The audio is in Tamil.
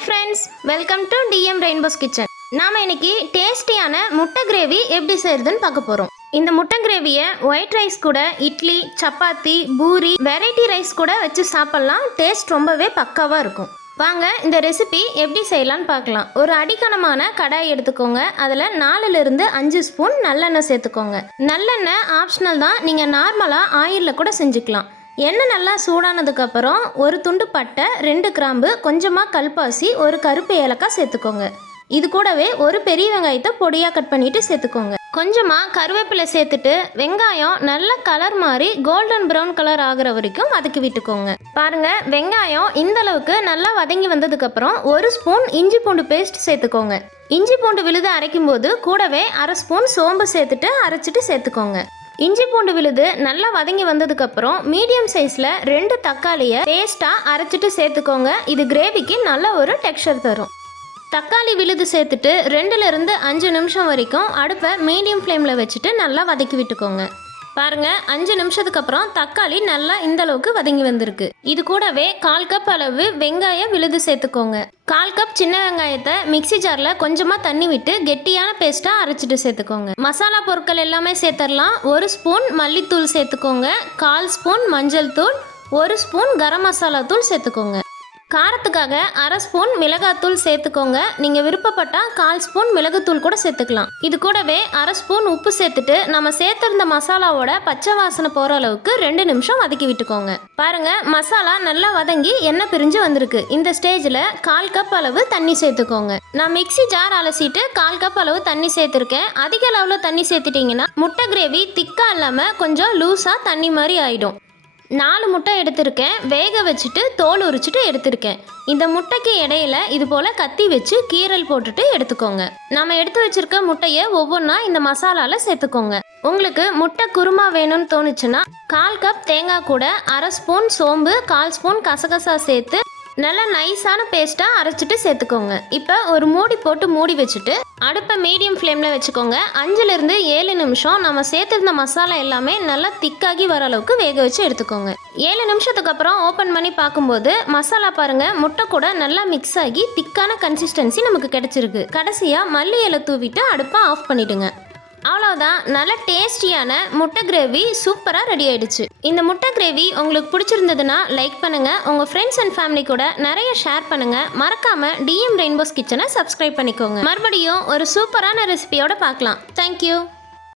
Hi friends welcome to TM Rainbow's Kitchen நாம் இன்னைக்கு டேஸ்டியான முட்டை கிரேவி எப்படி செய்யறதுன்னு பார்க்க போகிறோம் இந்த முட்டை கிரேவியை ஒயிட் ரைஸ் கூட இட்லி சப்பாத்தி பூரி வெரைட்டி ரைஸ் கூட வச்சு சாப்பிட்லாம். டேஸ்ட் ரொம்பவே பக்காவாக இருக்கும். வாங்க இந்த ரெசிபி எப்படி செய்யலாம்னு பார்க்கலாம். ஒரு அடிக்கணமான கடாய் எடுத்துக்கோங்க. அதில் நாலுலேருந்து அஞ்சு ஸ்பூன் நல்லெண்ணெய் சேர்த்துக்கோங்க. நல்லெண்ணெய் ஆப்ஷனல் தான். நீங்கள் நார்மலாக ஆயிலில் கூட செஞ்சுக்கலாம். எண்ணெய் நல்லா சூடானதுக்கப்புறம் ஒரு துண்டு பட்டை ரெண்டு கிராம்பு கொஞ்சமாக கல்பாசி ஒரு கருப்பு ஏலக்காய் சேர்த்துக்கோங்க. இது கூடவே ஒரு பெரிய வெங்காயத்தை பொடியாக கட் பண்ணிவிட்டு சேர்த்துக்கோங்க. கொஞ்சமாக கருவேப்பிலை சேர்த்துட்டு வெங்காயம் நல்ல கலர் மாதிரி கோல்டன் ப்ரௌன் கலர் ஆகிற வரைக்கும் வதக்கி விட்டுக்கோங்க. பாருங்கள் வெங்காயம் இந்த அளவுக்கு நல்லா வதங்கி வந்ததுக்கப்புறம் ஒரு ஸ்பூன் இஞ்சி பூண்டு பேஸ்ட் சேர்த்துக்கோங்க. இஞ்சி பூண்டு விழுது அரைக்கும் போது கூடவே அரை ஸ்பூன் சோம்பு சேர்த்துட்டு அரைச்சிட்டு சேர்த்துக்கோங்க. இஞ்சி பூண்டு விழுது நல்லா வதங்கி வந்ததுக்கப்புறம் மீடியம் சைஸில் ரெண்டு தக்காளியை பேஸ்ட்டாக அரைச்சிட்டு சேர்த்துக்கோங்க. இது கிரேவிக்கு நல்ல ஒரு டெக்ஸ்சர் தரும். தக்காளி விழுது சேர்த்துட்டு ரெண்டுலேருந்து அஞ்சு நிமிஷம் வரைக்கும் அடுப்பை மீடியம் ஃப்ளேமில் வச்சுட்டு நல்லா வதக்கி விட்டுக்கோங்க. பாருங்க அஞ்சு நிமிஷத்துக்கு அப்புறம் தக்காளி நல்லா இந்த அளவுக்கு வதங்கி வந்திருக்கு. இது கூடவே கால் கப் அளவு வெங்காயம் விழுது சேர்த்துக்கோங்க. கால் கப் சின்ன வெங்காயத்தை மிக்ஸி ஜாரில் கொஞ்சமாக தண்ணி விட்டு கெட்டியான பேஸ்ட்டாக அரைச்சிட்டு சேர்த்துக்கோங்க. மசாலா பொருட்கள் எல்லாமே சேர்த்துடலாம் ஒரு ஸ்பூன் மல்லித்தூள் சேர்த்துக்கோங்க. கால் ஸ்பூன் மஞ்சள் தூள். ஒரு ஸ்பூன் கரம் மசாலா தூள் சேர்த்துக்கோங்க. காரத்துக்காக அரை ஸ்பூன் மிளகாத்தூள் சேர்த்துக்கோங்க. நீங்கள் விருப்பப்பட்டால் கால் ஸ்பூன் மிளகுத்தூள் கூட சேர்த்துக்கலாம். இது கூடவே அரை ஸ்பூன் உப்பு சேர்த்துட்டு நம்ம சேர்த்துருந்த மசாலாவோட பச்சை வாசனை போகிற அளவுக்கு ரெண்டு நிமிஷம் வதக்கி விட்டுக்கோங்க. பாருங்கள் மசாலா நல்லா வதங்கி எண்ணெய் பிரிஞ்சு வந்திருக்கு. இந்த ஸ்டேஜில் கால் கப் அளவு தண்ணி சேர்த்துக்கோங்க. நான் மிக்ஸி ஜார் அலசிட்டு கால் கப் அளவு தண்ணி சேர்த்துருக்கேன். அதிக அளவில் தண்ணி சேர்த்துட்டிங்கன்னா முட்டை கிரேவி திக்காக இல்லாமல் கொஞ்சம் லூஸாக தண்ணி மாதிரி ஆகிடும் நாலு முட்டை எடுத்திருக்கேன். வேக வச்சுட்டு தோல் உரிச்சிட்டு எடுத்திருக்கேன். இந்த முட்டைக்கு இடையில இது போல் கத்தி வச்சு கீரல் போட்டுட்டு எடுத்துக்கோங்க. நம்ம எடுத்து வச்சிருக்க முட்டையை ஒவ்வொன்றா இந்த மசாலால சேர்த்துக்கோங்க. உங்களுக்கு முட்டை குருமா வேணும்னு தோணுச்சுன்னா கால் கப் தேங்காய் கூட அரை ஸ்பூன் சோம்பு கால் ஸ்பூன் கசகசா சேர்த்து நல்லா நைஸான பேஸ்ட்டாக அரைச்சிட்டு சேர்த்துக்கோங்க. இப்போ ஒரு மூடி போட்டு மூடி வச்சுட்டு அடுப்பை மீடியம் ஃப்ளேமில் வச்சுக்கோங்க. அஞ்சுலேருந்து ஏழு நிமிஷம் நம்ம சேர்த்துருந்த மசாலா எல்லாமே நல்லா திக்காகி வர அளவுக்கு வேக வச்சு எடுத்துக்கோங்க. ஏழு நிமிஷத்துக்கு அப்புறம் ஓப்பன் பண்ணி பார்க்கும்போது மசாலா பாருங்கள் முட்டை கூட நல்லா மிக்ஸ் ஆகி திக்கான கன்சிஸ்டன்சி நமக்கு கிடச்சிருக்கு. கடைசியாக மல்லி இலை தூவிட்டு அடுப்பை ஆஃப் பண்ணிவிடுங்க அவ்வளோதான் நல்ல டேஸ்டியான முட்டை கிரேவி சூப்பராக ரெடி ஆயிடுச்சு. இந்த முட்டை கிரேவி உங்களுக்கு பிடிச்சிருந்ததுன்னா லைக் பண்ணுங்கள் உங்கள் ஃப்ரெண்ட்ஸ் அண்ட் ஃபேமிலி கூட நிறைய ஷேர் பண்ணுங்கள் மறக்காமல் டிஎம் ரெயின்போஸ் கிச்சனை சப்ஸ்கிரைப் பண்ணிக்கோங்க. மறுபடியும் ஒரு சூப்பரான ரெசிபியோட பார்க்கலாம். தேங்க்யூ